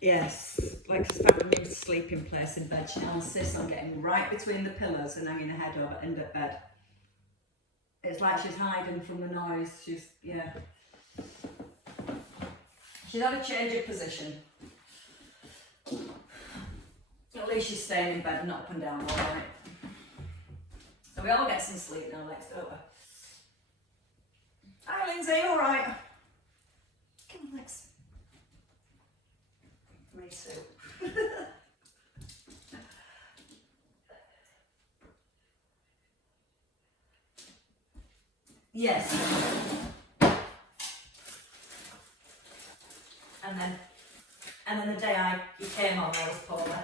Yes, like I found a new sleeping place in bed. She now insists on getting right between the pillows and hanging her head over end of bed. It's like she's hiding from the noise. Yeah. She's had a change of position. At least she's staying in bed and not up and down all night. So we all get some sleep now, Lex, don't we? Hi, Lindsay, you alright? Come on, Lex. Me too. Yes. And then the day you came on, I was poorly.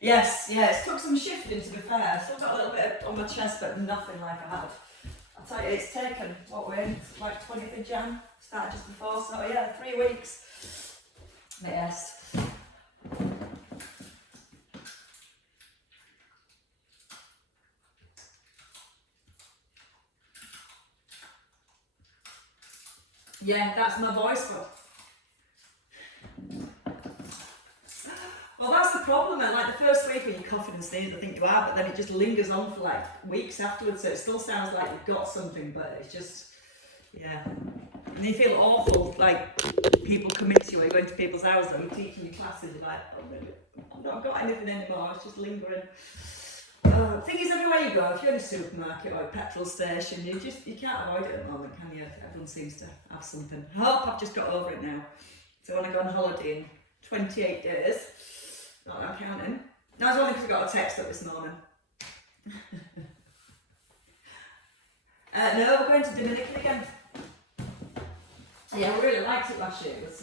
Yes, it took some shifting to be fair. Still got a little bit on my chest, but nothing like I had. I'll tell you, it's taken, what we're in, like 20th of Jan, started just before, so yeah, 3 weeks. But yes. Yeah, that's my voice for. Well, that's the problem. Like the first week when you're coughing and sneezing, I think you are, but then it just lingers on for like weeks afterwards. So it still sounds like you've got something, but it's just, yeah. And you feel awful, like people come into you, or you're going to people's houses, or you're teaching your classes, you're like, oh, I've not got anything anymore, it's just lingering. Thing is, everywhere you go, if you're in a supermarket or a petrol station, you can't avoid it at the moment, can you? Everyone seems to have something. I hope I've just got over it now. So when I go on holiday in 28 days, not that I'm counting. No, it's only because I got a text up this morning. No, we're going to Dominican again. Yeah, we really liked it last year. It was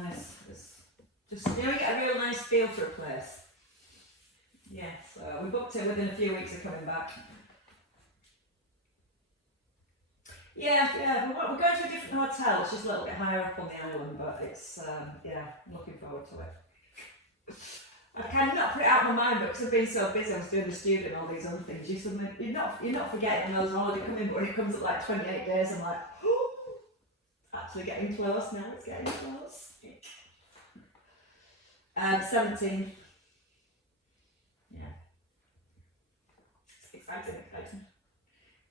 nice. It was just, you get a real nice feel for a place. Yeah, so we booked it within a few weeks of coming back. Yeah, we're going to a different hotel. It's just a little bit higher up on the island, but it's, yeah, I'm looking forward to it. I kind of not put it out of my mind, but because I've been so busy, I was doing the student and all these other things, you're not forgetting those holiday coming, but when it comes at like 28 days, I'm like, oh, actually getting close now, it's getting close. 17. Yeah. It's exciting.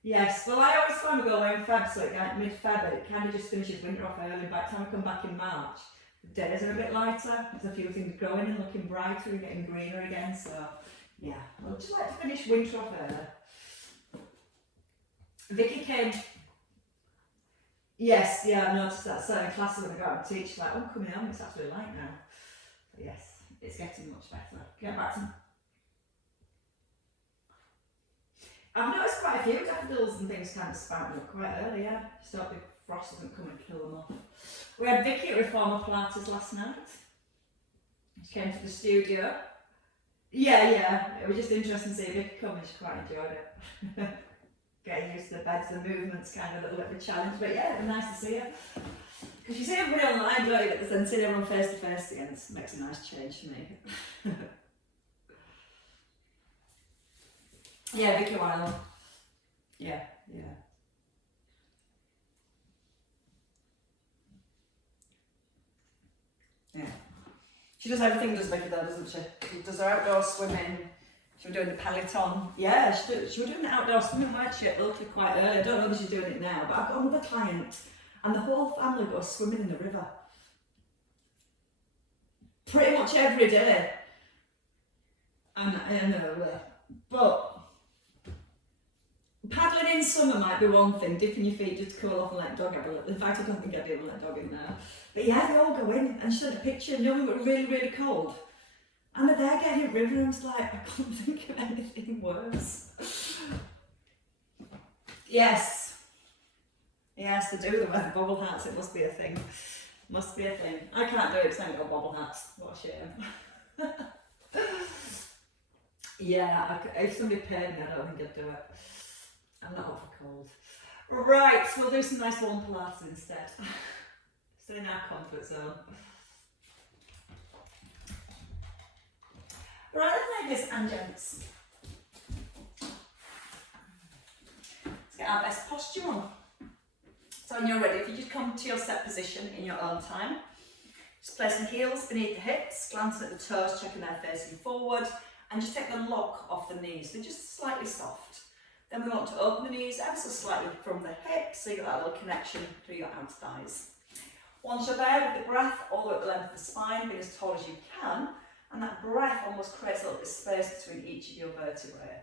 Yes, well I always find we go away in Feb, so like mid-Feb, but it kind of just finishes winter off early. By the time I come back in March, the days are a bit lighter, there's a few things growing and looking brighter and getting greener again, so yeah, I'd just like to finish winter off early. Vicky came. Yes, yeah, I noticed that certain classes when I go out and teach, like, oh, coming home, it's actually light now. But yes, it's getting much better. Get back to. I've noticed quite a few daffodils and things kind of sprouting up quite early, yeah. Just hope the frost doesn't come and kill them off. We had Vicky at Reformer Pilates last night. She came to the studio. Yeah. It was just interesting to see Vicky come and she quite enjoyed it. Getting used to the beds and movements, kind of a little bit of a challenge, but yeah, it was nice to see her. Because you see everybody online, don't you, but then seeing everyone face to face again, it makes a nice change for me. Yeah, Vicky Wild. Yeah. She does everything, does Vicky though, doesn't she? She does her outdoor swimming. She was doing the Peloton. Yeah, she was doing the outdoor swimming, weren't she, locally quite early. I don't know if she's doing it now, but I've got another client and the whole family goes swimming in the river. Pretty much every day. And I know, but paddling in summer might be one thing, dipping your feet just to cool off and let dog have a look. In fact, I don't think I'd be able to let dog in there. But yeah, they all go in, and she sent a picture, and we were really, really cold. And they're there getting in river, and I was like, I couldn't think of anything worse. Yes, to do them with bubble hats, it must be a thing. I can't do it because I haven't got bubble hats. What a shame. Yeah, if somebody paid me, I don't think I'd do it. I'm not up for cold. Right, so we'll do some nice warm Pilates instead. Stay in our comfort zone. Right then, ladies and gents. Let's get our best posture on. So when you're ready, if you just come to your set position in your own time, just place the heels beneath the hips, glancing at the toes, checking they're facing forward, and just take the lock off the knees. They're just slightly soft. Then we want to open the knees ever so slightly from the hips, so you get that little connection through your outer thighs. Once you're there with the breath all the way up the length of the spine, being as tall as you can, and that breath almost creates a little bit of space between each of your vertebrae.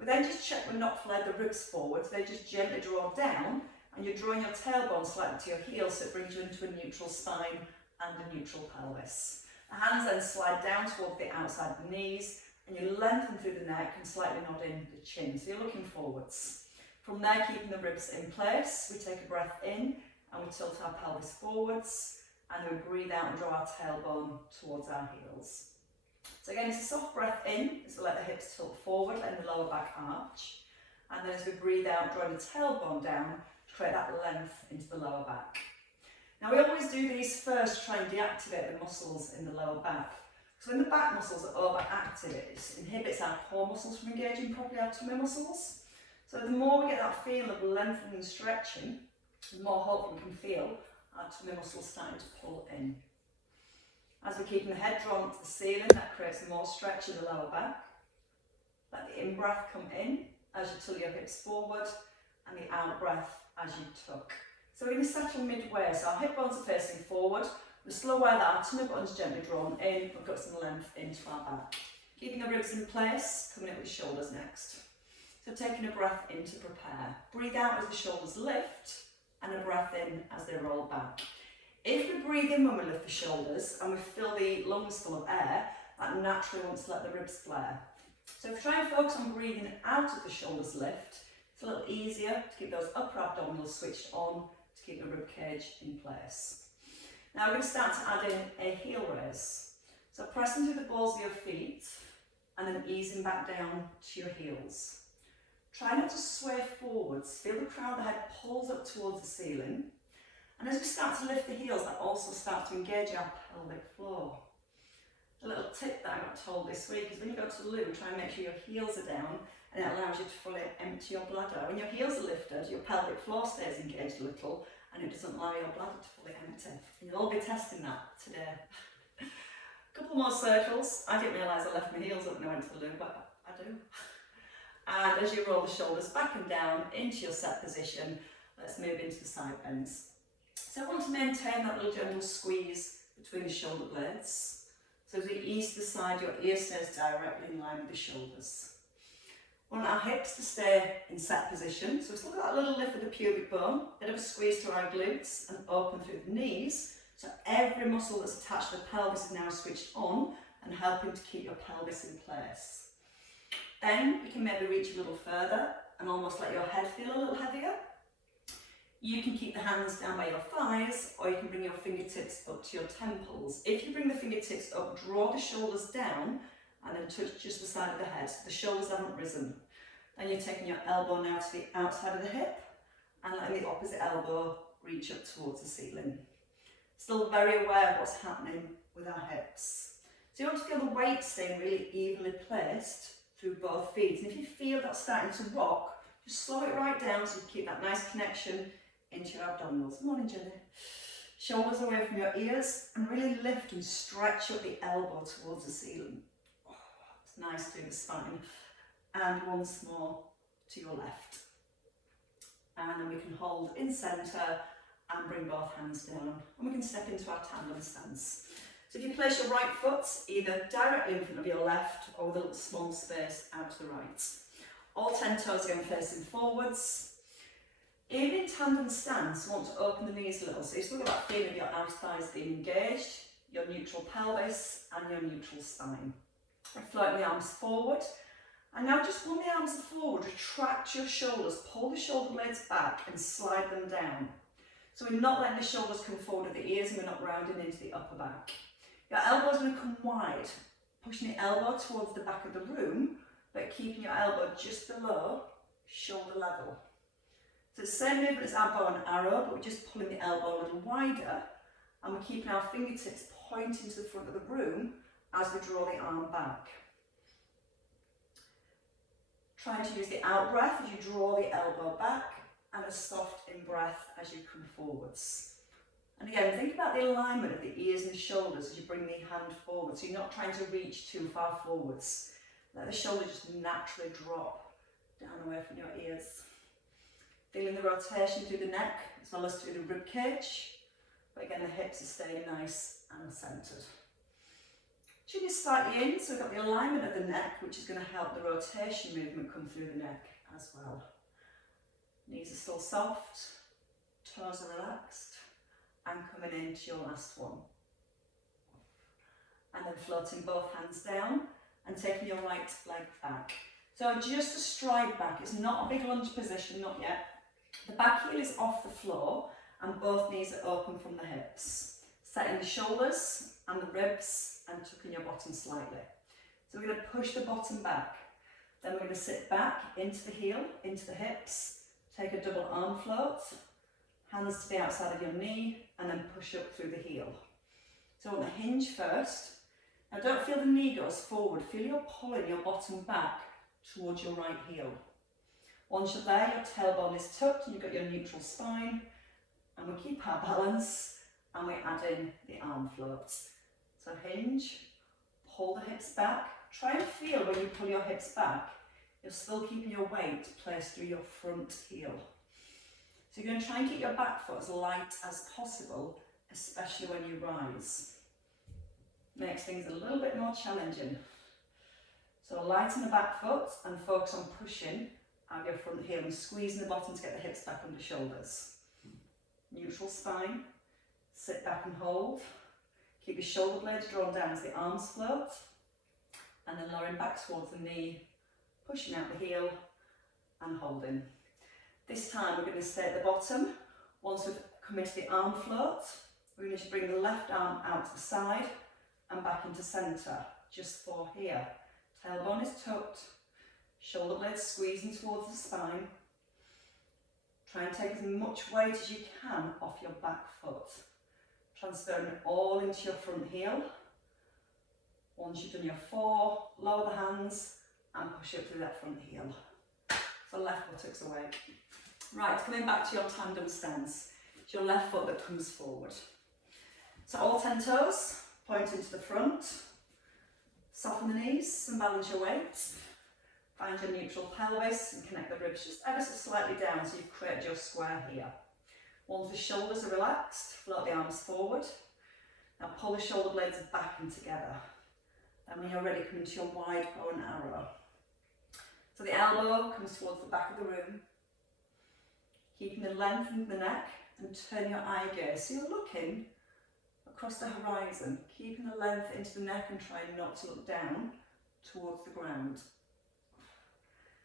We then just check we're not flared the ribs forward, so they just gently draw down, and you're drawing your tailbone slightly to your heels, so it brings you into a neutral spine and a neutral pelvis. The hands then slide down toward the outside of the knees, and you lengthen through the neck and slightly nod in the chin, so you're looking forwards. From there, keeping the ribs in place, we take a breath in and we tilt our pelvis forwards, and then we breathe out and draw our tailbone towards our heels. So again, it's a soft breath in as we let the hips tilt forward, letting the lower back arch, and then as we breathe out, drawing the tailbone down to create that length into the lower back. Now we always do these first to try and deactivate the muscles in the lower back. So when the back muscles are overactive, it inhibits our core muscles from engaging properly, our tummy muscles. So the more we get that feeling of lengthening and stretching, the more hopefully we can feel our tummy muscles starting to pull in. As we're keeping the head drawn to the ceiling, that creates more stretch in the lower back. Let the in-breath come in as you tilt your hips forward, and the out-breath as you tuck. So we're going to settle midway, so our hip bones are facing forward. The slow way that our tummy button's gently drawn in, we've got some length into our back. Keeping the ribs in place, coming up with shoulders next. So taking a breath in to prepare. Breathe out as the shoulders lift, and a breath in as they roll back. If we breathe in when we lift the shoulders, and we fill the lungs full of air, that naturally wants to let the ribs flare. So if we try and focus on breathing out as the shoulders lift, it's a little easier to keep those upper abdominals switched on, to keep the rib cage in place. Now we're going to start to add in a heel raise. So pressing through the balls of your feet and then easing back down to your heels. Try not to sway forwards. Feel the crown of the head pulls up towards the ceiling. And as we start to lift the heels, that also starts to engage our pelvic floor. A little tip that I got told this week is when you go to the loo, try and make sure your heels are down, and it allows you to fully empty your bladder. When your heels are lifted, your pelvic floor stays engaged a little, and it doesn't allow your bladder to fully empty. And you'll all be testing that today. A couple more circles. I didn't realise I left my heels up when I went to the loo, but I do. And as you roll the shoulders back and down into your set position, let's move into the side bends. So I want to maintain that little gentle squeeze between the shoulder blades. So as we ease to the side, your ear stays directly in line with the shoulders. We want our hips to stay in set position. So let's look at that little lift of the pubic bone, bit of a squeeze through our glutes and open through the knees. So every muscle that's attached to the pelvis is now switched on and helping to keep your pelvis in place. Then you can maybe reach a little further and almost let your head feel a little heavier. You can keep the hands down by your thighs, or you can bring your fingertips up to your temples. If you bring the fingertips up, draw the shoulders down and then touch just the side of the head. The shoulders haven't risen. Then you're taking your elbow now to the outside of the hip and letting the opposite elbow reach up towards the ceiling. Still very aware of what's happening with our hips. So you want to feel the weight staying really evenly placed through both feet. And if you feel that starting to rock, just slow it right down so you keep that nice connection into your abdominals. Morning, Jenny. Shoulders away from your ears and really lift and stretch up the elbow towards the ceiling. Oh, it's nice through the spine. And once more to your left. And then we can hold in centre and bring both hands down. And we can step into our tandem stance. So if you place your right foot either directly in front of your left or with a little small space out to the right. All 10 toes again facing forwards. Even in tandem stance, you want to open the knees a little. So you still got that feeling of your outer thighs being engaged, your neutral pelvis and your neutral spine. Floating the arms forward. And now just when the arms are forward, retract your shoulders, pull the shoulder blades back and slide them down. So we're not letting the shoulders come forward at the ears and we're not rounding into the upper back. Your elbow's going to come wide, pushing the elbow towards the back of the room, but keeping your elbow just below shoulder level. So the same movement as our bow and arrow, but we're just pulling the elbow a little wider, and we're keeping our fingertips pointing to the front of the room as we draw the arm back. Trying to use the out breath as you draw the elbow back and a soft in-breath as you come forwards. And again, think about the alignment of the ears and the shoulders as you bring the hand forward. So you're not trying to reach too far forwards. Let the shoulder just naturally drop down away from your ears. Feeling the rotation through the neck as well as through the rib cage. But again, the hips are staying nice and centered. Chin is slightly in, so we've got the alignment of the neck, which is going to help the rotation movement come through the neck as well. Knees are still soft, toes are relaxed, and coming into your last one. And then floating both hands down and taking your right leg back. So just a stride back. It's not a big lunge position, not yet. The back heel is off the floor and both knees are open from the hips. Setting the shoulders and the ribs and tucking your bottom slightly. So we're going to push the bottom back. Then we're going to sit back into the heel, into the hips. Take a double arm float. Hands to the outside of your knee and then push up through the heel. So on the hinge first. Now don't feel the knee goes forward. Feel you're pulling your bottom back towards your right heel. Once you're there, your tailbone is tucked and you've got your neutral spine. And we keep our balance and we add in the arm floats. So hinge, pull the hips back. Try and feel when you pull your hips back, you're still keeping your weight placed through your front heel. So you're going to try and keep your back foot as light as possible, especially when you rise. Makes things a little bit more challenging. So lighten the back foot and focus on pushing out your front heel and squeezing the bottom to get the hips back under shoulders. Neutral spine, sit back and hold. Keep your shoulder blades drawn down as the arms float. And then lowering back towards the knee, pushing out the heel and holding. This time we're going to stay at the bottom. Once we've come into the arm float, we're going to bring the left arm out to the side and back into centre, just for here. Tailbone is tucked, shoulder blades squeezing towards the spine. Try and take as much weight as you can off your back foot. Transferring it all into your front heel. Once you've done your 4, lower the hands and push up through that front heel. So left buttocks awake. Right, coming back to your tandem stance. It's your left foot that comes forward. So all 10 toes, pointing to the front. Soften the knees and balance your weight. Find your neutral pelvis and connect the ribs just ever so slightly down so you've created your square here. Once the shoulders are relaxed, float the arms forward. Now pull the shoulder blades back and together. And when you're ready, come into your wide bow and arrow. So the elbow comes towards the back of the room. Keeping the length in the neck and turn your eye gaze. So you're looking across the horizon, keeping the length into the neck and trying not to look down towards the ground.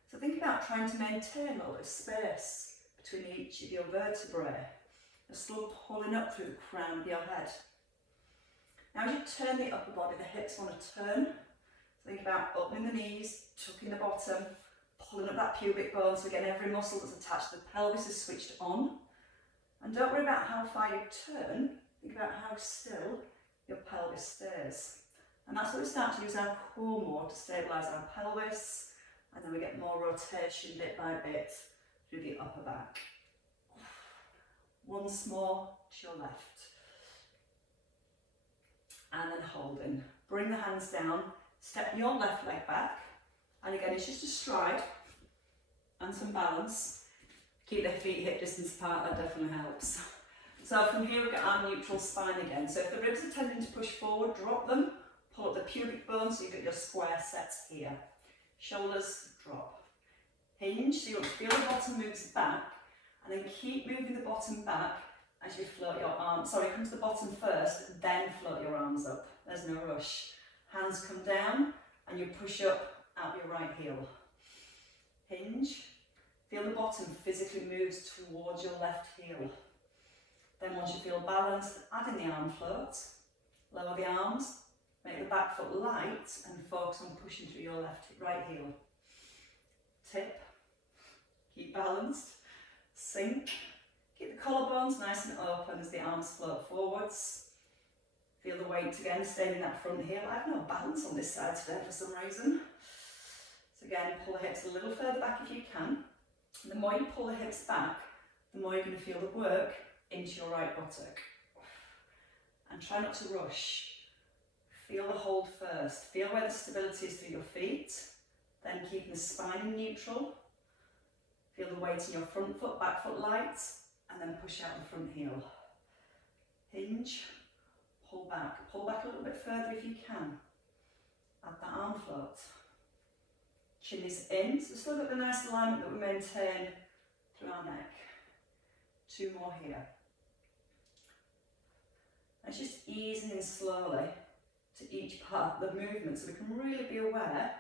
So think about trying to maintain all this space between each of your vertebrae. You're still pulling up through the crown of your head. Now as you turn the upper body, the hips want to turn. Think about opening the knees, tucking the bottom, pulling up that pubic bone, so again every muscle that's attached to the pelvis is switched on. And don't worry about how far you turn, think about how still your pelvis stays. And that's where we start to use our core more to stabilise our pelvis, and then we get more rotation bit by bit through the upper back. Once more to your left. And then holding. Bring the hands down, step your left leg back, and again it's just a stride and some balance. Keep the feet hip distance apart, that definitely helps. So from here we've got our neutral spine again. So if the ribs are tending to push forward, drop them, pull up the pubic bone so you get your square sets here. Shoulders drop. Hinge, so you'll feel the bottom moves back, and then keep moving the bottom back as you float your arms. Sorry, come to the bottom first, then float your arms up. There's no rush. Hands come down, and you push up out your right heel. Hinge. Feel the bottom physically moves towards your left heel. Then once you feel balanced, add in the arm float. Lower the arms. Make the back foot light and focus on pushing through your right heel. Tip. Keep balanced. Sink. Keep the collarbones nice and open as the arms float forwards. Feel the weight again, staying in that front heel. I have no balance on this side today for some reason. So again, pull the hips a little further back if you can. And the more you pull the hips back, the more you're going to feel the work into your right buttock. And try not to rush. Feel the hold first. Feel where the stability is through your feet. Then keeping the spine in neutral. Feel the weight in your front foot, back foot light. And then push out the front heel. Hinge. Pull back. Pull back a little bit further if you can. Add that arm float. Chin is in. So still got the nice alignment that we maintain through our neck. 2 more here. And it's just easing in slowly to each part of the movement so we can really be aware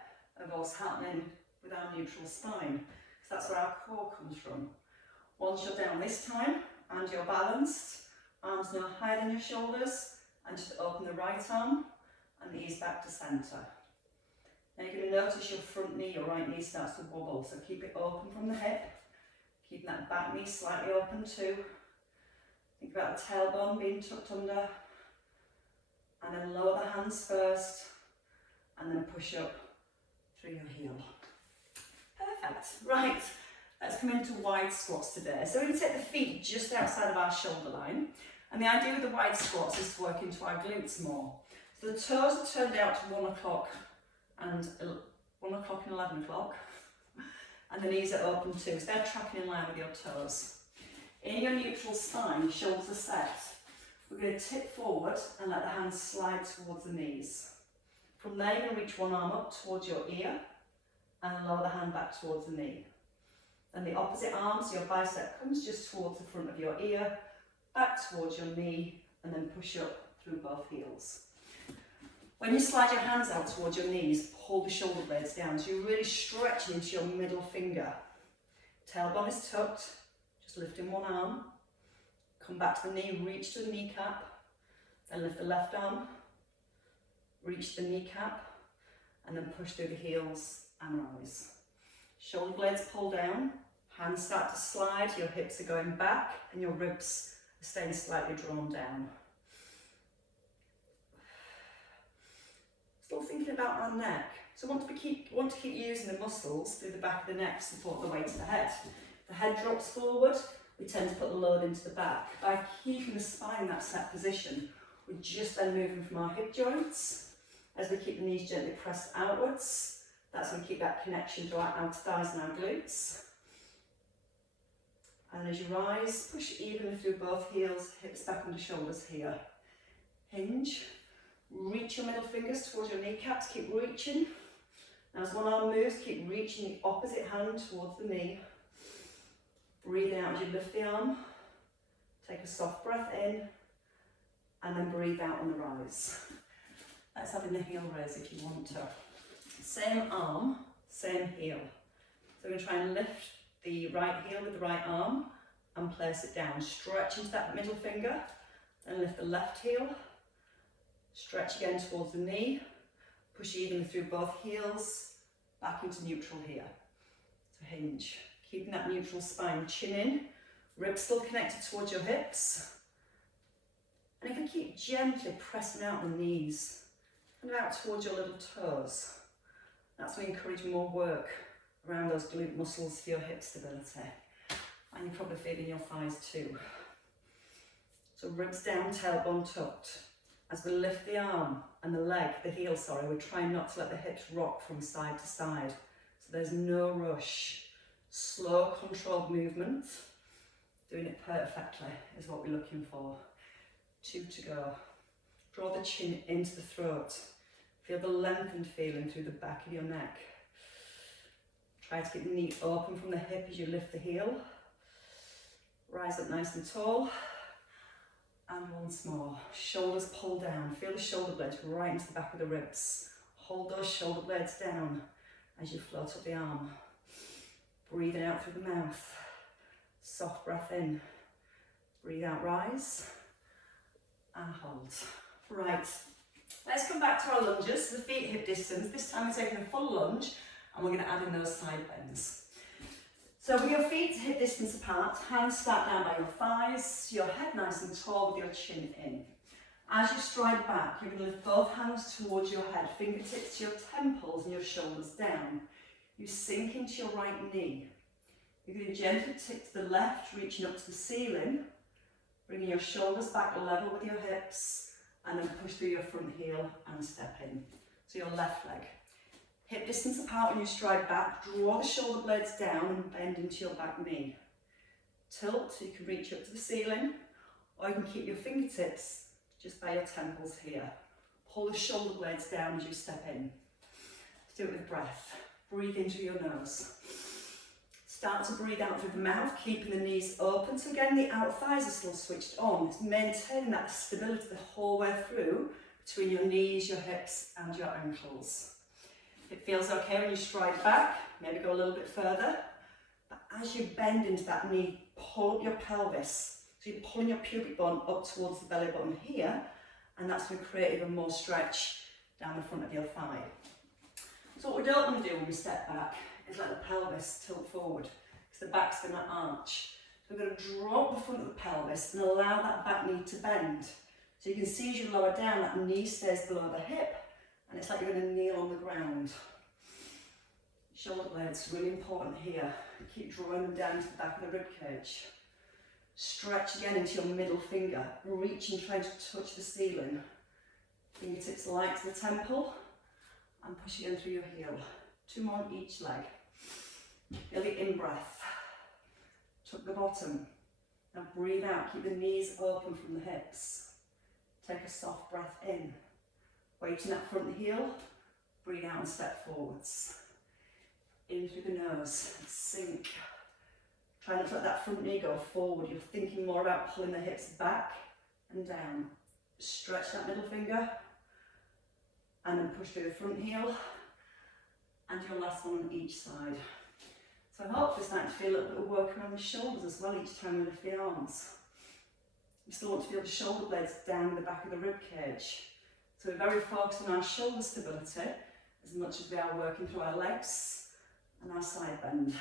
of what's happening with our neutral spine. Because that's where our core comes from. Once you're down this time and you're balanced, arms no higher than your shoulders, and just open the right arm and ease back to centre. Now you're going to notice your front knee, your right knee starts to wobble, so keep it open from the hip, keeping that back knee slightly open too. Think about the tailbone being tucked under, and then lower the hands first, and then push up through your heel. Perfect. Right, let's come into wide squats today. So we're going to take the feet just outside of our shoulder line, and the idea with the wide squats is to work into our glutes more. So the toes are turned out to 1 o'clock and 1 o'clock and 11 o'clock, and the knees are open too, so they're tracking in line with your toes. In your neutral spine, shoulders are set. We're going to tip forward and let the hands slide towards the knees. From there, you're going to reach one arm up towards your ear and lower the hand back towards the knee. Then the opposite arm, so your bicep comes just towards the front of your ear, back towards your knee, and then push up through both heels. When you slide your hands out towards your knees, hold the shoulder blades down, so you're really stretching into your middle finger. Tailbone is tucked. Just lifting one arm, come back to the knee, reach to the kneecap, then lift the left arm, reach the kneecap, and then push through the heels and rise. Shoulder blades pull down, hands start to slide, your hips are going back, and your ribs are staying slightly drawn down. Still thinking about our neck. So want to keep using the muscles through the back of the neck to support the weight of the head. The head drops forward, we tend to put the load into the back. By keeping the spine in that set position, we're just then moving from our hip joints as we keep the knees gently pressed outwards. That's when we keep that connection to our outer thighs and our glutes. And as you rise, push evenly through both heels, hips back under shoulders here. Hinge, reach your middle fingers towards your kneecaps, keep reaching. Now as one arm moves, keep reaching the opposite hand towards the knee. Breathing out as you lift the arm, take a soft breath in, and then breathe out on the rise. Let's have in the heel raise if you want to. Same arm, same heel. So we're going to try and lift the right heel with the right arm and place it down. Stretch into that middle finger, then lift the left heel, stretch again towards the knee, push evenly through both heels, back into neutral here. So hinge. Keeping that neutral spine, chin in, ribs still connected towards your hips. And if we keep gently pressing out the knees, and out towards your little toes, that's going to encourage more work around those glute muscles for your hip stability. And you're probably feeling your thighs too. So ribs down, tailbone tucked. As we lift the arm and the leg, the heel, sorry, we're trying not to let the hips rock from side to side. So there's no rush. Slow, controlled movement. Doing it perfectly is what we're looking for. 2 to go. Draw the chin into the throat. Feel the lengthened feeling through the back of your neck. Try to keep the knee open from the hip as you lift the heel. Rise up nice and tall. And once more. Shoulders pull down. Feel the shoulder blades right into the back of the ribs. Hold those shoulder blades down as you float up the arm. Breathing out through the mouth. Soft breath in. Breathe out, rise. And hold. Right. Let's come back to our lunges. The feet hip distance. This time we're taking a full lunge and we're going to add in those side bends. So with your feet hip distance apart, hands start down by your thighs, your head nice and tall with your chin in. As you stride back, you're going to lift both hands towards your head, fingertips to your temples and your shoulders down. You sink into your right knee. You're going to gently tip to the left, reaching up to the ceiling, bringing your shoulders back level with your hips, and then push through your front heel and step in. So your left leg. Hip distance apart when you stride back, draw the shoulder blades down and bend into your back knee. Tilt so you can reach up to the ceiling, or you can keep your fingertips just by your temples here. Pull the shoulder blades down as you step in. Let's do it with breath. Breathe in through your nose. Start to breathe out through the mouth, keeping the knees open. So again, the out thighs are still switched on. It's maintaining that stability the whole way through between your knees, your hips and your ankles. If it feels okay when you stride back, maybe go a little bit further. But as you bend into that knee, pull up your pelvis. So you're pulling your pubic bone up towards the belly button here, and that's going to create even more stretch down the front of your thigh. So what we don't want to do when we step back is let the pelvis tilt forward, because the back's going to arch. So we're going to drop the front of the pelvis and allow that back knee to bend. So you can see as you lower down, that knee stays below the hip, and it's like you're going to kneel on the ground. Shoulder blades, really important here. Keep drawing them down to the back of the rib cage. Stretch again into your middle finger, reach and try to touch the ceiling. Fingertips light to the temple, and push again through your heel. 2 more on each leg. Feel the in-breath. Tuck the bottom. Now breathe out, keep the knees open from the hips. Take a soft breath in. Weighting that front heel, breathe out and step forwards. In through the nose, sink. Try not to let that front knee go forward. You're thinking more about pulling the hips back and down. Stretch that middle finger, and then push through the front heel, and your last one on each side. So hopefully starting to feel a little bit of work around the shoulders as well each time we lift the arms. You still want to feel the shoulder blades down the back of the rib cage. So we're very focused on our shoulder stability as much as we are working through our legs and our side bend.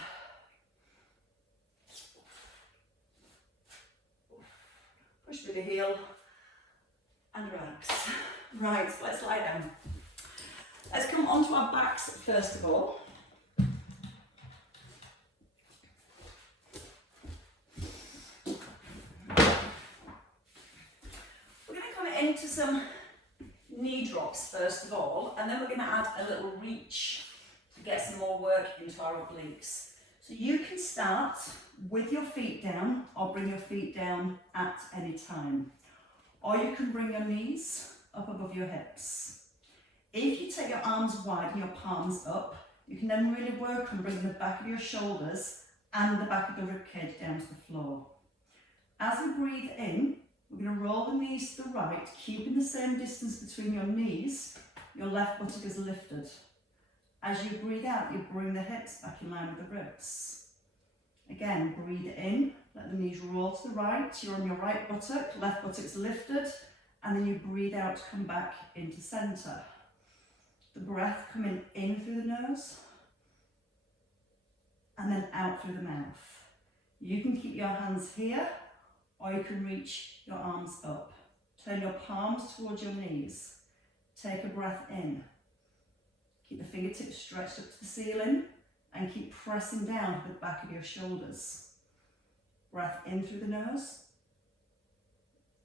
Push through the heel and relax. Right, so let's lie down. Let's come onto our backs first of all. We're going to come into some knee drops first of all, and then we're going to add a little reach to get some more work into our obliques. So you can start with your feet down, or bring your feet down at any time. Or you can bring your knees up above your hips. If you take your arms wide and your palms up, you can then really work on bringing the back of your shoulders and the back of the ribcage down to the floor. As you breathe in, we're going to roll the knees to the right, keeping the same distance between your knees. Your left buttock is lifted. As you breathe out, you bring the hips back in line with the ribs. Again, breathe in, let the knees roll to the right, you're on your right buttock, left buttock's lifted, and then you breathe out to come back into centre. The breath coming in through the nose, and then out through the mouth. You can keep your hands here, or you can reach your arms up. Turn your palms towards your knees. Take a breath in. Keep the fingertips stretched up to the ceiling, and keep pressing down to the back of your shoulders. Breath in through the nose.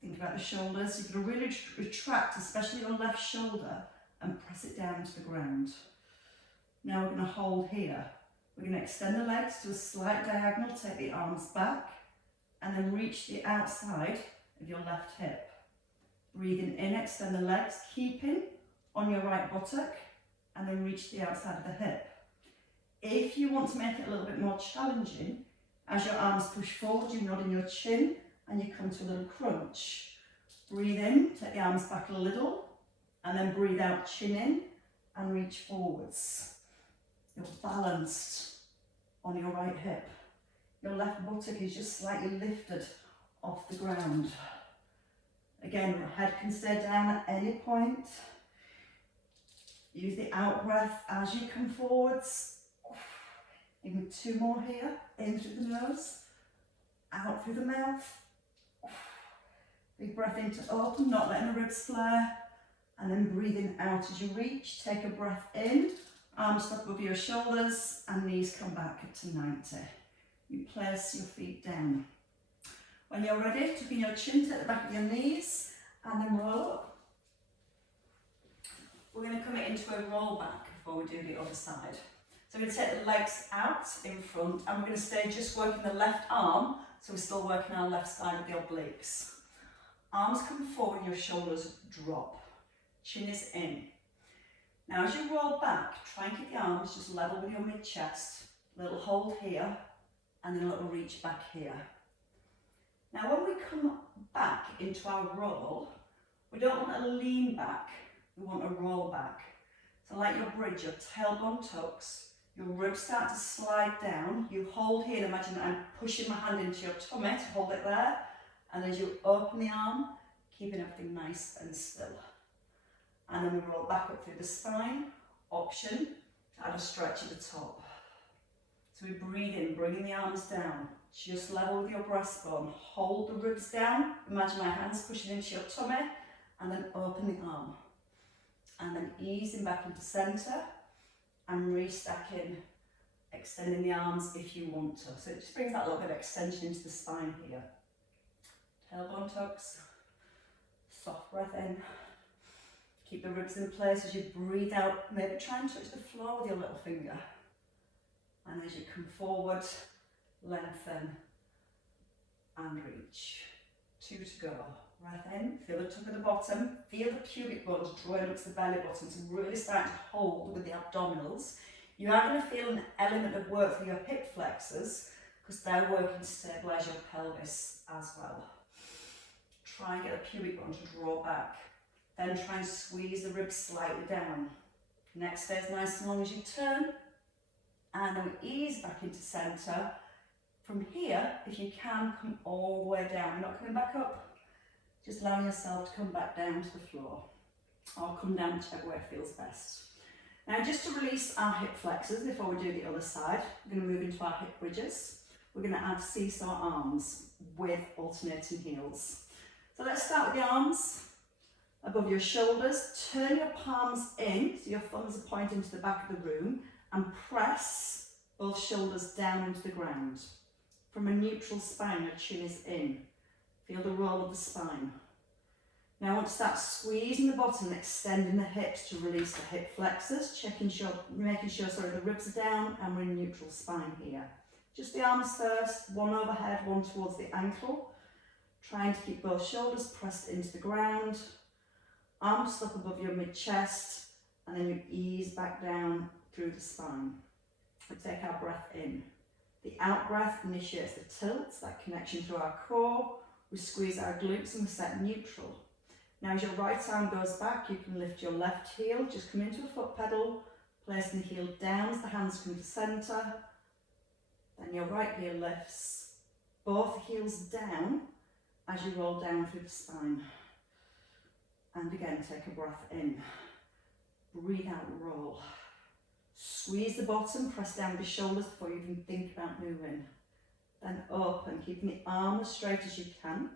Think about the shoulders. You can really retract, especially your left shoulder, and press it down to the ground. Now we're going to hold here. We're going to extend the legs to a slight diagonal, take the arms back, and then reach the outside of your left hip. Breathing in, extend the legs, keeping on your right buttock, and then reach the outside of the hip. If you want to make it a little bit more challenging, as your arms push forward, you nod in your chin and you come to a little crunch. Breathe in, take the arms back a little, and then breathe out, chin in, and reach forwards. You're balanced on your right hip. Your left buttock is just slightly lifted off the ground. Again, your head can stay down at any point. Use the out breath as you come forwards. Give me 2 more here. In through the nose, out through the mouth. Big breath in to open, not letting the ribs flare. And then breathing out as you reach. Take a breath in, arms up above your shoulders, and knees come back to 90. you place your feet down. When you're ready, tuck in your chin to the back of your knees and then roll up. We're going to come into a roll back before we do the other side. So we're going to take the legs out in front and we're going to stay just working the left arm, so we're still working our left side with the obliques. Arms come forward and your shoulders drop. Chin is in. Now as you roll back, try and keep the arms just level with your mid-chest. A little hold here and then a little reach back here. Now when we come back into our roll, we don't want to lean back, we want to roll back. So like your bridge, your tailbone tucks, your ribs start to slide down, you hold here, and imagine that I'm pushing my hand into your tummy to hold it there, and as you open the arm, keeping everything nice and still. And then we roll back up through the spine, option to add a stretch at the top. So we breathe in, bringing the arms down, just level with your breastbone, hold the ribs down, imagine my hands pushing into your tummy, and then open the arm. And then easing back into centre, and restacking, extending the arms if you want to. So it just brings that little bit of extension into the spine here. Tailbone tucks, soft breath in. Keep the ribs in place as you breathe out. Maybe try and touch the floor with your little finger. And as you come forward, lengthen and reach. 2 to go. Breath in, feel the tuck at the bottom, feel the pubic bones drawing up to the belly button, so really start to hold with the abdominals. You are going to feel an element of work for your hip flexors because they're working to stabilise your pelvis as well. Try and get the pubic bone to draw back. Then try and squeeze the ribs slightly down. Neck stays nice and long as you turn. And then we ease back into centre. From here, if you can, come all the way down. You're not coming back up. Just allowing yourself to come back down to the floor. Or come down whichever way feels best. Now just to release our hip flexors before we do the other side, we're going to move into our hip bridges. We're going to add seesaw arms with alternating heels. So let's start with the arms above your shoulders. Turn your palms in, so your thumbs are pointing to the back of the room, and press both shoulders down into the ground. From a neutral spine, your chin is in. Feel the roll of the spine. Now I want to start squeezing the bottom and extending the hips to release the hip flexors, making sure the ribs are down and we're in neutral spine here. Just the arms first, one overhead, one towards the ankle. Trying to keep both shoulders pressed into the ground. Arms up above your mid-chest, and then you ease back down through the spine. We take our breath in. The out breath initiates the tilt, that connection to our core. We squeeze our glutes and we set neutral. Now as your right arm goes back, you can lift your left heel, just come into a foot pedal, placing the heel down as the hands come to centre. Then your right heel lifts, both heels down as you roll down through the spine. And again, take a breath in. Breathe out, roll. Squeeze the bottom, press down with your shoulders before you even think about moving. Then open, keeping the arm as straight as you can.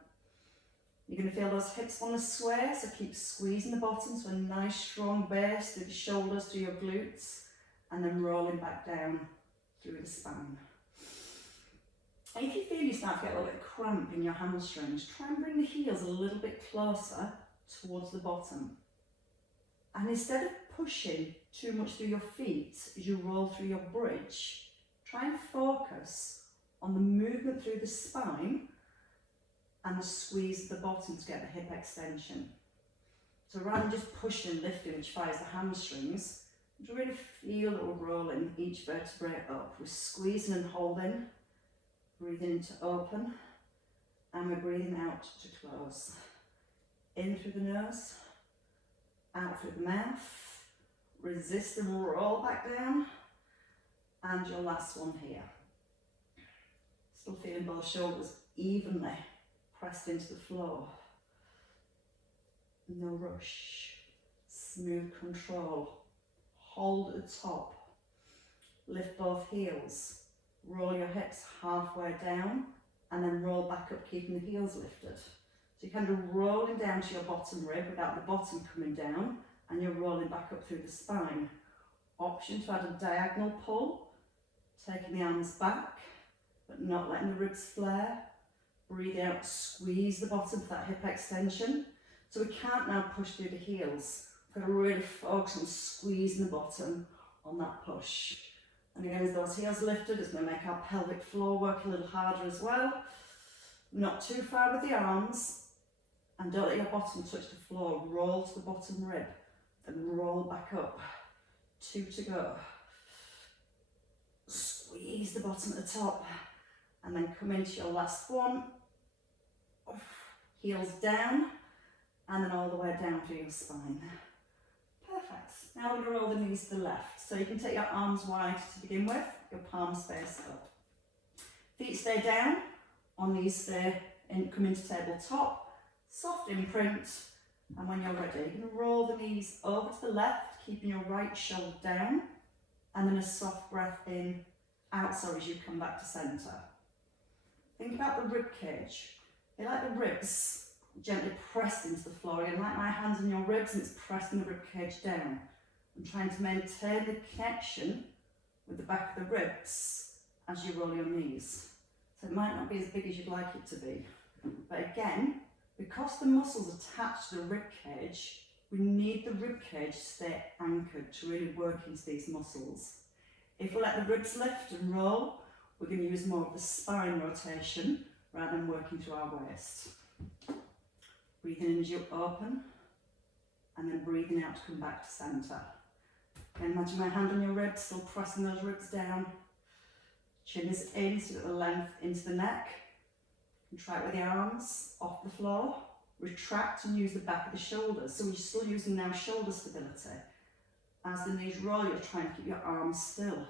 You're going to feel those hips want to sway, so keep squeezing the bottom, so a nice strong base through the shoulders, through your glutes, and then rolling back down through the spine. And if you feel you start to get a little bit of cramp in your hamstrings, try and bring the heels a little bit closer towards the bottom. And instead of pushing too much through your feet as you roll through your bridge, try and focus on the movement through the spine and the squeeze at the bottom to get the hip extension. So rather than just pushing and lifting, which fires the hamstrings, you really feel that we're rolling each vertebrae up. We're squeezing and holding, breathing in to open, and we're breathing out to close. In through the nose, out through the mouth, resist and roll back down, and your last one here. Still feeling both shoulders evenly pressed into the floor. No rush, smooth control. Hold at the top, lift both heels, roll your hips halfway down, and then roll back up, keeping the heels lifted. So you're kind of rolling down to your bottom rib without the bottom coming down, and you're rolling back up through the spine. Option to add a diagonal pull, taking the arms back, but not letting the ribs flare. Breathe out, squeeze the bottom for that hip extension. So we can't now push through the heels. We've got to really focus on squeezing the bottom on that push. And again, as those heels lifted, it's going to make our pelvic floor work a little harder as well. Not too far with the arms. And don't let your bottom touch the floor. Roll to the bottom rib, then roll back up. 2 to go. Squeeze the bottom at the top, and then come into your last one. Heels down, and then all the way down through your spine. Perfect. Now we're going to roll the knees to the left. So you can take your arms wide to begin with, your palms face up. Feet stay down, on knees stay in, come into tabletop. Soft imprint, and when you're ready, you're going to roll the knees over to the left, keeping your right shoulder down, and then a soft breath in, out, sorry, as you come back to centre. Think about the rib cage. Feel like the ribs gently pressed into the floor. Again, like my hands on your ribs, and it's pressing the rib cage down. I'm trying to maintain the connection with the back of the ribs as you roll your knees. So it might not be as big as you'd like it to be, but again, because the muscles attach to the rib cage, we need the rib cage to stay anchored to really work into these muscles. If we let the ribs lift and roll, we're going to use more of the spine rotation rather than working through our waist. Breathing in as you open, and then breathing out to come back to centre. Again, imagine my hand on your ribs, still pressing those ribs down. Chin is in, so that the length into the neck. Contract with the arms off the floor, retract and use the back of the shoulders. So we're still using now shoulder stability. As the knees roll, you're trying to keep your arms still.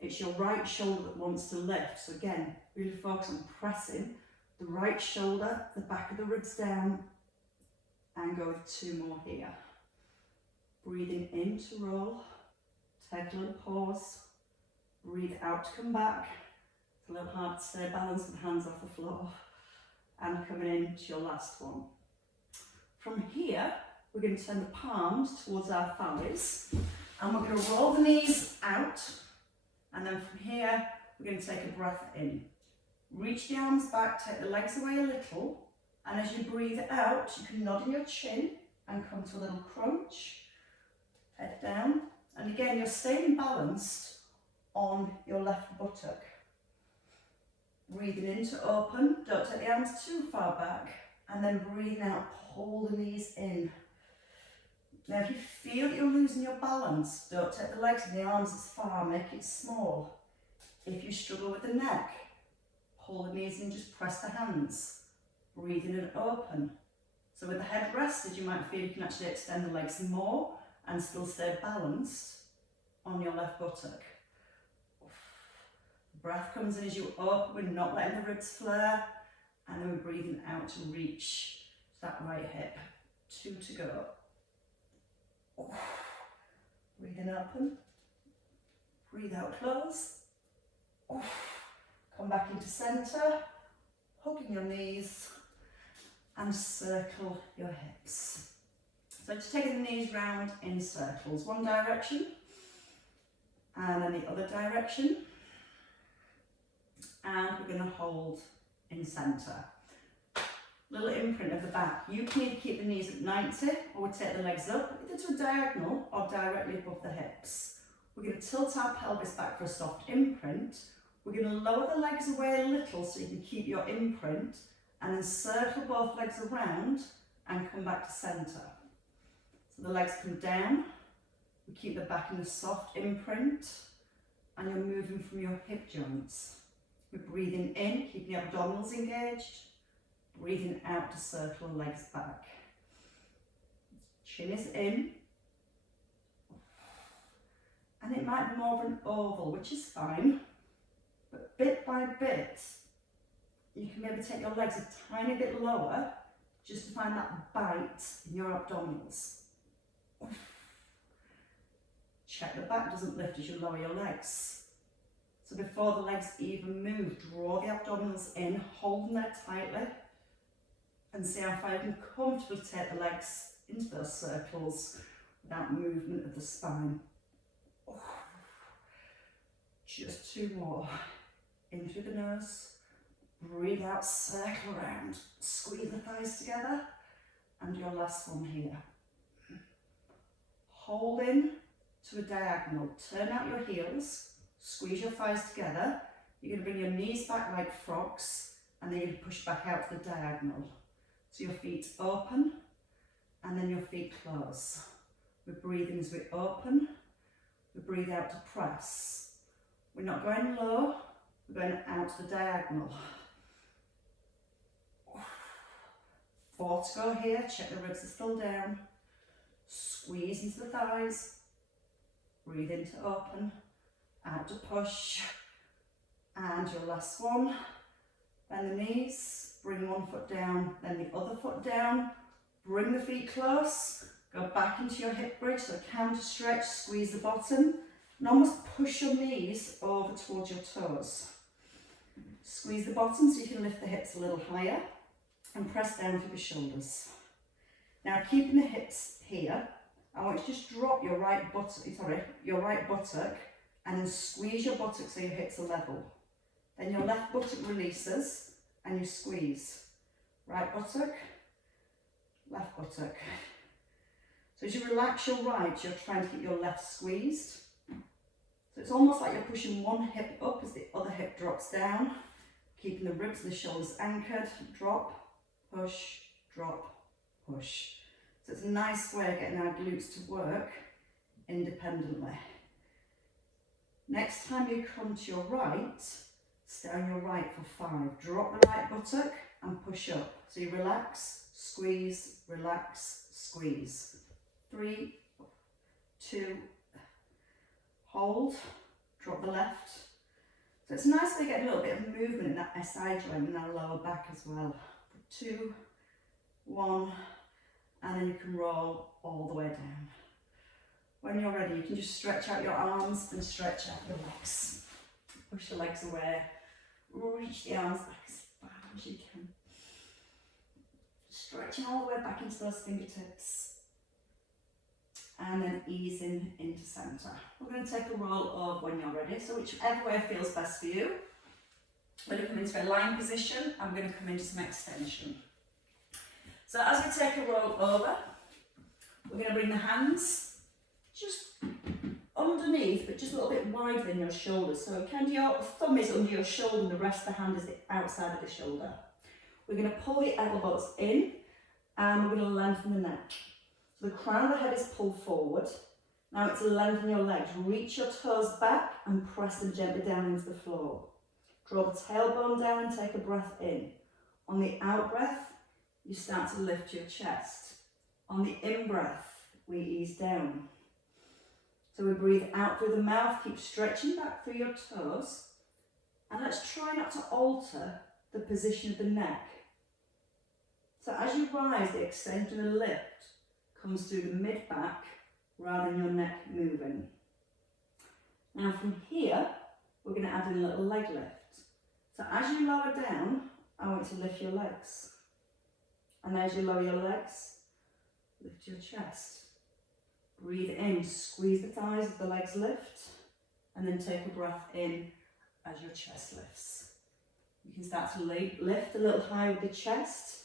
It's your right shoulder that wants to lift. So again, really focus on pressing the right shoulder, the back of the ribs down, and go with 2 more here. Breathing in to roll, take a little pause, breathe out to come back. It's a little hard to stay balanced with hands off the floor. And coming into your last one. From here, we're going to turn the palms towards our thighs, and we're going to roll the knees out, and then from here, we're going to take a breath in. Reach the arms back, take the legs away a little, and as you breathe out, you can nod in your chin and come to a little crunch. Head down, and again, you're staying balanced on your left buttock. Breathing in to open, don't take the arms too far back, and then breathing out, pull the knees in. Now if you feel that you're losing your balance, don't take the legs and the arms as far, make it small. If you struggle with the neck, pull the knees in, just press the hands. Breathe in and open. So with the head rested, you might feel you can actually extend the legs more and still stay balanced on your left buttock. Breath comes in as you open, we're not letting the ribs flare, and then we're breathing out to reach that right hip. 2 to go. Breathing open, breathe out close. Come back into centre, hugging your knees, and circle your hips. So just taking the knees round in circles, one direction, and then the other direction. And we're going to hold in centre. Little imprint of the back. You can either keep the knees at 90 or we take the legs up, either to a diagonal or directly above the hips. We're going to tilt our pelvis back for a soft imprint. We're going to lower the legs away a little so you can keep your imprint, and then circle both legs around and come back to centre. So the legs come down, we keep the back in a soft imprint, and you're moving from your hip joints. We're breathing in, keeping the abdominals engaged, breathing out to circle the legs back. Chin is in, and it might be more of an oval, which is fine, but bit by bit, you can maybe take your legs a tiny bit lower, just to find that bite in your abdominals. Check the back doesn't lift as you lower your legs. So before the legs even move, draw the abdominals in, hold them there tightly, and see how far you can comfortably take the legs into those circles without movement of the spine. Just 2 more. In through the nose. Breathe out, circle around. Squeeze the thighs together. And your last one here. Hold in to a diagonal. Turn out your heels. Squeeze your thighs together. You're going to bring your knees back like frogs. And then you're going to push back out to the diagonal. So your feet open. And then your feet close. We're breathing as we open. We breathe out to press. We're not going low. We're going out to the diagonal. 4 to go here. Check the ribs are still down. Squeeze into the thighs. Breathe in to open. Out to push. And your last one. Bend the knees. Bring one foot down, then the other foot down. Bring the feet close. Go back into your hip bridge. So counter stretch. Squeeze the bottom. And almost push your knees over towards your toes. Squeeze the bottom so you can lift the hips a little higher. And press down through the shoulders. Now keeping the hips here, I want you to just drop your right buttock and then squeeze your buttock so your hips are level. Then your left buttock releases and you squeeze. Right buttock, left buttock. So as you relax your right, you're trying to keep your left squeezed. So it's almost like you're pushing one hip up as the other hip drops down, keeping the ribs and the shoulders anchored. Drop, push, drop, push. So it's a nice way of getting our glutes to work independently. Next time you come to your right, stay on your right for 5. Drop the right buttock and push up. So you relax, squeeze, relax, squeeze. 3, 2, hold, drop the left. So it's nice to get a little bit of movement in that SI joint and our lower back as well. 2, 1, and then you can roll all the way down. When you're ready, you can just stretch out your arms and stretch out your legs. Push the legs away, reach the arms back as far as you can. Stretching all the way back into those fingertips. And then easing into centre. We're going to take a roll over when you're ready, so whichever way feels best for you. We're going to come into a lying position. I'm going to come into some extension. So as we take a roll over, we're going to bring the hands just underneath, but just a little bit wider than your shoulders. So kind of your thumb is under your shoulder and the rest of the hand is the outside of the shoulder. We're going to pull the elbows in and we're going to lengthen the neck. So the crown of the head is pulled forward. Now it's lengthen your legs. Reach your toes back and press them gently down into the floor. Draw the tailbone down and take a breath in. On the out breath, you start to lift your chest. On the in breath, we ease down. So we breathe out through the mouth, keep stretching back through your toes. And let's try not to alter the position of the neck. So as you rise, the extension and lift comes through the mid-back rather than your neck moving. Now from here, we're going to add in a little leg lift. So as you lower down, I want you to lift your legs. And as you lower your legs, lift your chest. Breathe in, squeeze the thighs as the legs lift, and then take a breath in as your chest lifts. You can start to lift a little higher with the chest.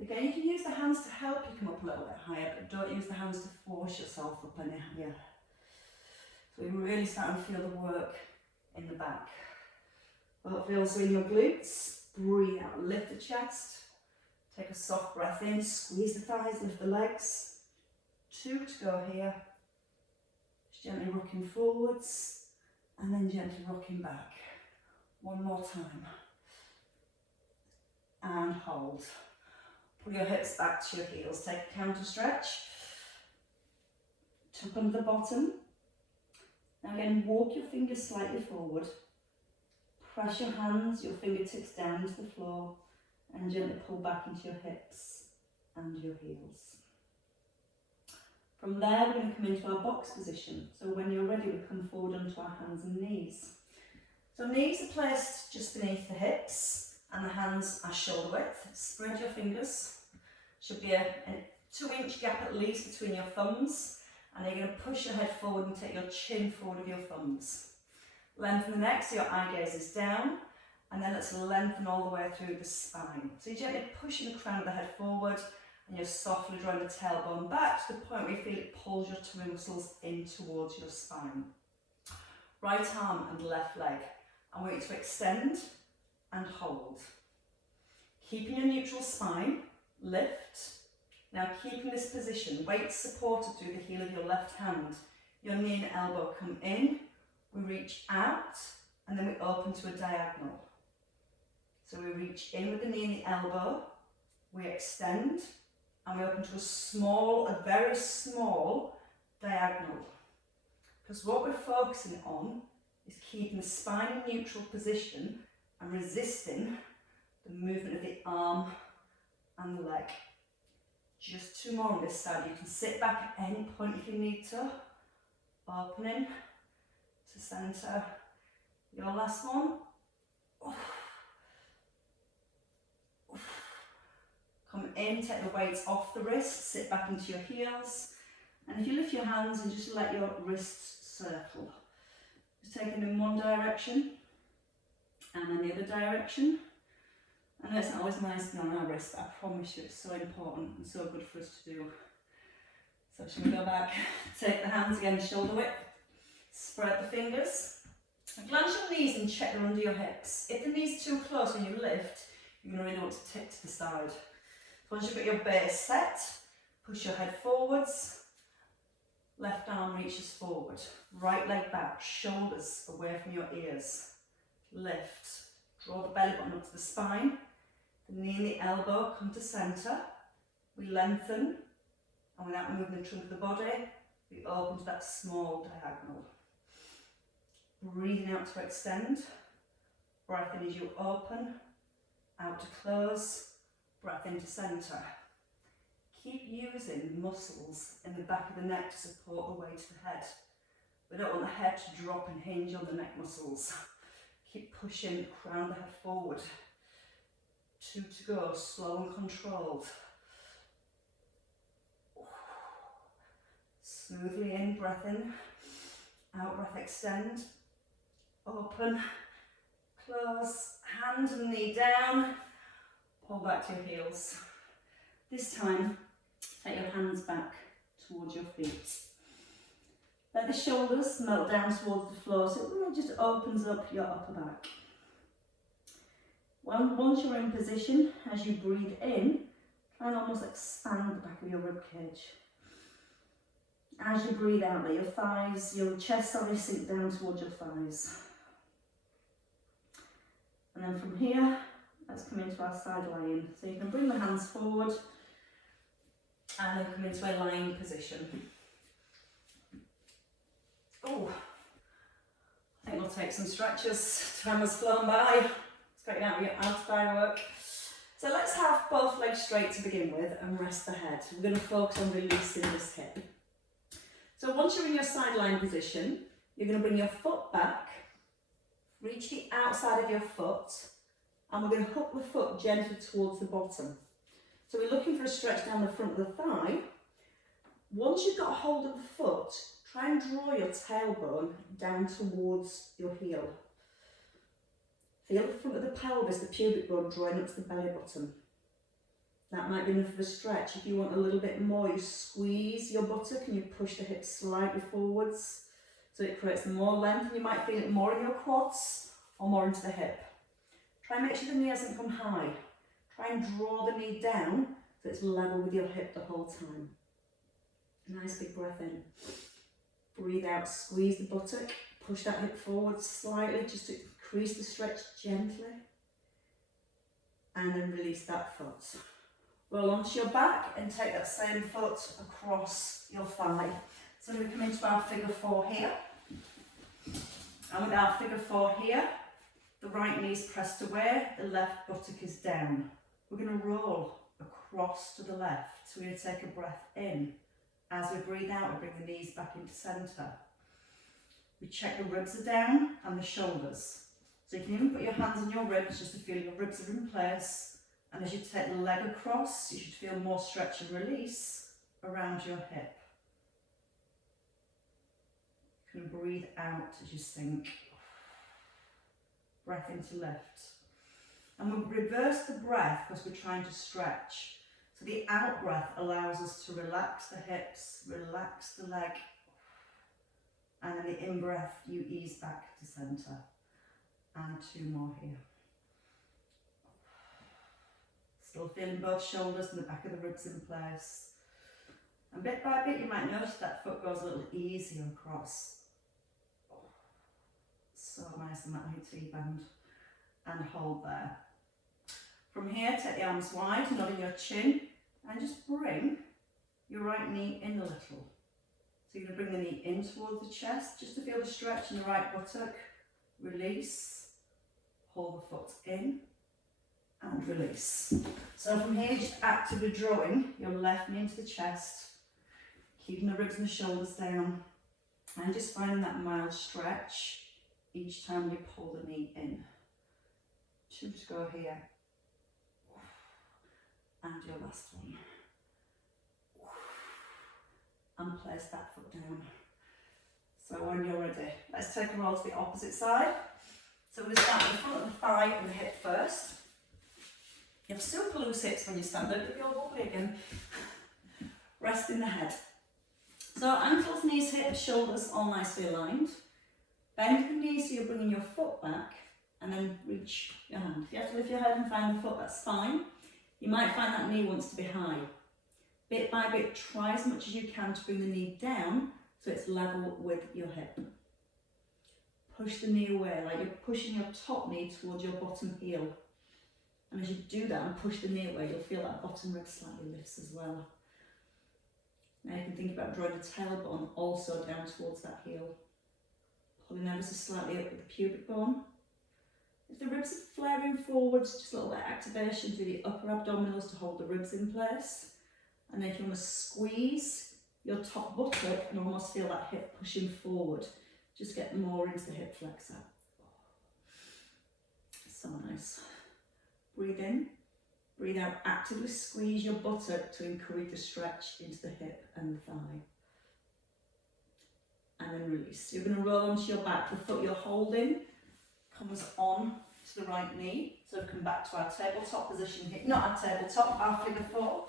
Again, you can use the hands to help you come up a little bit higher, but don't use the hands to force yourself up any higher. So you're really starting to feel the work in the back. Both also in your glutes. Breathe out, lift the chest. Take a soft breath in, squeeze the thighs, lift the legs. 2 to go here. Just gently rocking forwards and then gently rocking back. 1 more time. And hold. Pull your hips back to your heels. Take a counter stretch. Tuck under the bottom. Now again, walk your fingers slightly forward. Press your hands, your fingertips down to the floor and gently pull back into your hips and your heels. From there, we're going to come into our box position. So when you're ready, we come forward onto our hands and knees. So knees are placed just beneath the hips and the hands are shoulder width. Spread your fingers. Should be a 2-inch gap at least between your thumbs. And you're going to push your head forward and take your chin forward with your thumbs. Lengthen the neck so your eye gaze is down. And then let's lengthen all the way through the spine. So you're gently pushing the crown of the head forward, and you're softly drawing the tailbone back to the point where you feel it pulls your tummy muscles in towards your spine. Right arm and left leg. I want you to extend and hold. Keeping your neutral spine, lift. Now keeping this position, weight supported through the heel of your left hand. Your knee and elbow come in, we reach out, and then we open to a diagonal. So we reach in with the knee and the elbow, we extend, and we open to a very small diagonal. Because what we're focusing on is keeping the spine in neutral position and resisting the movement of the arm and the leg. Just 2 more on this side. You can sit back at any point if you need to. Opening to centre. Your last one. Come in, take the weights off the wrists, sit back into your heels. And if you lift your hands and just let your wrists circle. Just take them in one direction and then the other direction. I know it's not always nice to be on our wrist, but I promise you it's so important and so good for us to do. So should we go back, take the hands again, shoulder width, spread the fingers. Glance your knees and check they're under your hips. If the knee's too close when you lift, you're going to really want to tip to the side. Once you've got your base set, push your head forwards, left arm reaches forward, right leg back, shoulders away from your ears. Lift, draw the belly button up to the spine, the knee and the elbow come to centre, we lengthen, and without moving the trunk of the body, we open to that small diagonal. Breathing out to extend, breath in as you open, out to close, breath into centre. Keep using muscles in the back of the neck to support the weight of the head. We don't want the head to drop and hinge on the neck muscles. Keep pushing the crown of the head forward. 2 to go, slow and controlled. Smoothly in, breath in, out, breath extend, open, close, hand and knee down, pull back to your heels. This time, take your hands back towards your feet. Let the shoulders melt down towards the floor so it really just opens up your upper back. Once you're in position, as you breathe in, try and almost expand the back of your rib cage. As you breathe out, let your chest sink down towards your thighs. And then from here, let's come into our side lying. So you can bring the hands forward and then come into a lying position. Oh, I think we'll take some stretches. Time has flown by. Straighten out your outer thigh work. So let's have both legs straight to begin with and rest the head. We're going to focus on releasing this hip. So once you're in your side lying position, you're going to bring your foot back, reach the outside of your foot, and we're going to hook the foot gently towards the bottom. So we're looking for a stretch down the front of the thigh. Once you've got hold of the foot, try and draw your tailbone down towards your heel. Feel the front of the pelvis, the pubic bone drawing up to the belly button. That might be enough of a stretch. If you want a little bit more, you squeeze your buttock and you push the hips slightly forwards so it creates more length, and you might feel it more in your quads or more into the hip. Try and make sure the knee hasn't come high. Try and draw the knee down so it's level with your hip the whole time. Nice big breath in. Breathe out, squeeze the buttock, push that hip forward slightly just to increase the stretch gently. And then release that foot. Roll onto your back and take that same foot across your thigh. So we come into our figure 4 here. And with our figure 4 here, the right knee is pressed away, the left buttock is down. We're going to roll across to the left. So we're going to take a breath in. As we breathe out, we bring the knees back into centre. We check the ribs are down and the shoulders. So you can even put your hands on your ribs just to feel your ribs are in place. And as you take the leg across, you should feel more stretch and release around your hip. You can breathe out as you sink. Breath into lift. And we'll reverse the breath because we're trying to stretch. So the out breath allows us to relax the hips, relax the leg. And then the in breath, you ease back to center. And 2 more here. Still feeling both shoulders and the back of the ribs in place. And bit by bit, you might notice that foot goes a little easier across. So nice on that HT band. And hold there. From here, take the arms wide, nodding your chin, and just bring your right knee in a little. So you're going to bring the knee in towards the chest, just to feel the stretch in the right buttock. Release, hold the foot in, and release. So from here, just actively drawing your left knee into the chest, keeping the ribs and the shoulders down, and just finding that mild stretch each time you pull the knee in. 2 to go here. And your last one. And place that foot down. So when you're ready, let's take a roll to the opposite side. So we're going to start with the front of the thigh and the hip first. You have super loose hips when you stand up, if you're wobbly again. Rest in the head. So ankles, knees, hips, shoulders all nicely aligned. Bend the knees so you're bringing your foot back and then reach your hand. If you have to lift your head and find the foot, that's fine. You might find that knee wants to be high. Bit by bit, try as much as you can to bring the knee down so it's level with your hip. Push the knee away, like you're pushing your top knee towards your bottom heel. And as you do that and push the knee away, you'll feel that bottom rib slightly lifts as well. Now you can think about drawing the tailbone also down towards that heel. Pulling ever so slightly up with the pubic bone. If the ribs are flaring forwards, just a little bit of activation through the upper abdominals to hold the ribs in place. And then if you want to squeeze your top buttock and almost feel that hip pushing forward, just get more into the hip flexor. So nice. Breathe in, breathe out, actively squeeze your buttock to encourage the stretch into the hip and the thigh. And then release. You're going to roll onto your back. The foot you're holding comes on to the right knee. So come back to our tabletop position here. Not our tabletop, our figure 4.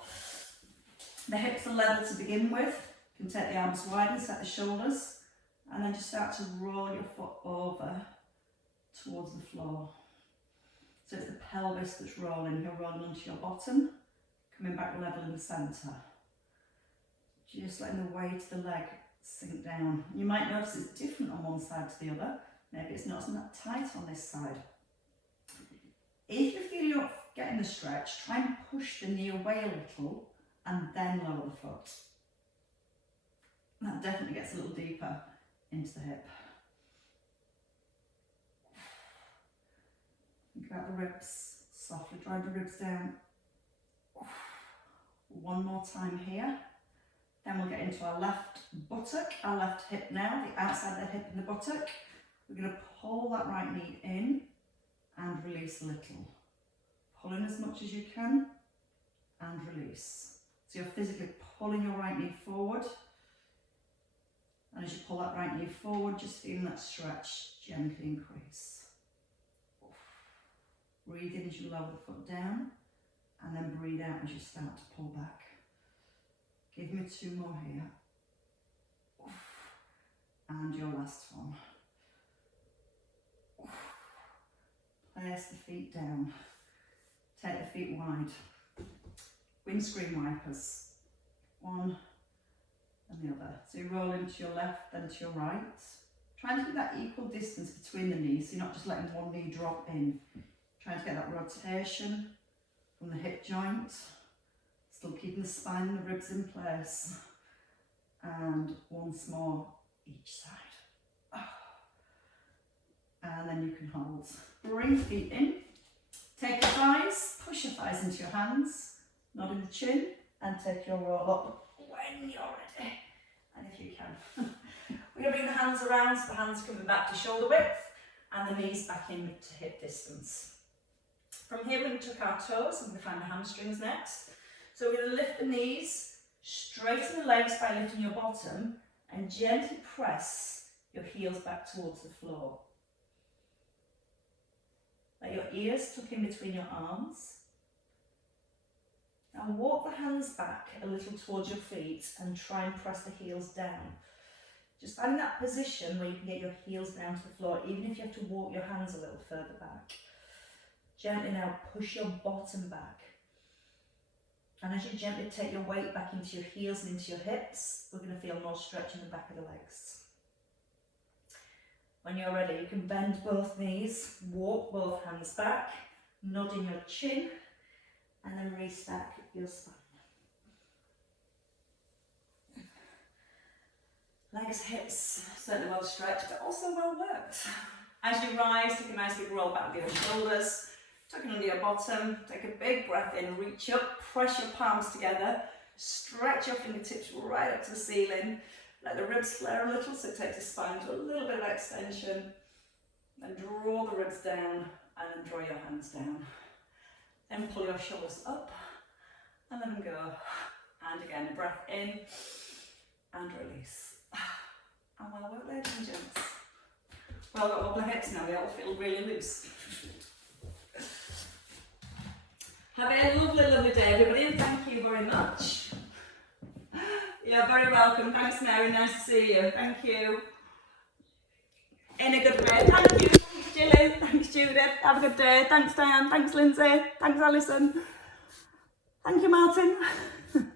The hips are level to begin with. You can take the arms wide and set the shoulders. And then just start to roll your foot over towards the floor. So it's the pelvis that's rolling. You're rolling onto your bottom, coming back level in the centre. Just letting the weight of the leg sink down. You might notice it's different on one side to the other. Maybe it's not that tight on this side. If you feel you're not getting the stretch, try and push the knee away a little and then lower the foot. That definitely gets a little deeper into the hip. Think about the ribs. Softly drive the ribs down. One more time here. Then we'll get into our left buttock, our left hip now, the outside of the hip and the buttock. We're going to pull that right knee in and release a little. Pull in as much as you can and release. So you're physically pulling your right knee forward. And as you pull that right knee forward, just feeling that stretch gently increase. Breathe in as you lower the foot down, and then breathe out as you start to pull back. Give me 2 more here. And your last one. Place the feet down. Take the feet wide. Windscreen wipers. One and the other. So you roll into your left, then to your right. Trying to keep that equal distance between the knees, so you're not just letting one knee drop in. Trying to get that rotation from the hip joint. Still keeping the spine and the ribs in place. And once more each side. And then you can hold. Bring the feet in. Take your thighs, push your thighs into your hands. Nod in the chin and take your roll up when you're ready. And if you can. We're going to bring the hands around, so the hands coming back to shoulder width and the knees back in to hip distance. From here we're going to tuck our toes and we're going to find the hamstrings next. So we're going to lift the knees, straighten the legs by lifting your bottom and gently press your heels back towards the floor. Let your ears tuck in between your arms. Now walk the hands back a little towards your feet and try and press the heels down. Just find that position where you can get your heels down to the floor, even if you have to walk your hands a little further back. Gently now push your bottom back. And as you gently take your weight back into your heels and into your hips, we're going to feel more stretch in the back of the legs. When you're ready, you can bend both knees, walk both hands back, nodding your chin, and then restack your spine. Legs, hips, certainly well stretched, but also well worked. As you rise, take a nice big roll back with your shoulders, tuck in under your bottom, take a big breath in, reach up, press your palms together, stretch your fingertips right up to the ceiling. Let the ribs flare a little, so take the spine to a little bit of extension. Then draw the ribs down and then draw your hands down. Then pull your shoulders up and let them go. And again, a breath in and release. And well worked, ladies and gents. Well, got wobbly hips now, they all feel really loose. Have a lovely, lovely day, everybody, and thank you very much. You're very welcome. Thanks, Mary. Nice to see you. Thank you. In a good way. Thank you. Thanks, Gillian. Thanks, Judith. Have a good day. Thanks, Diane. Thanks, Lindsay. Thanks, Alison. Thank you, Martin.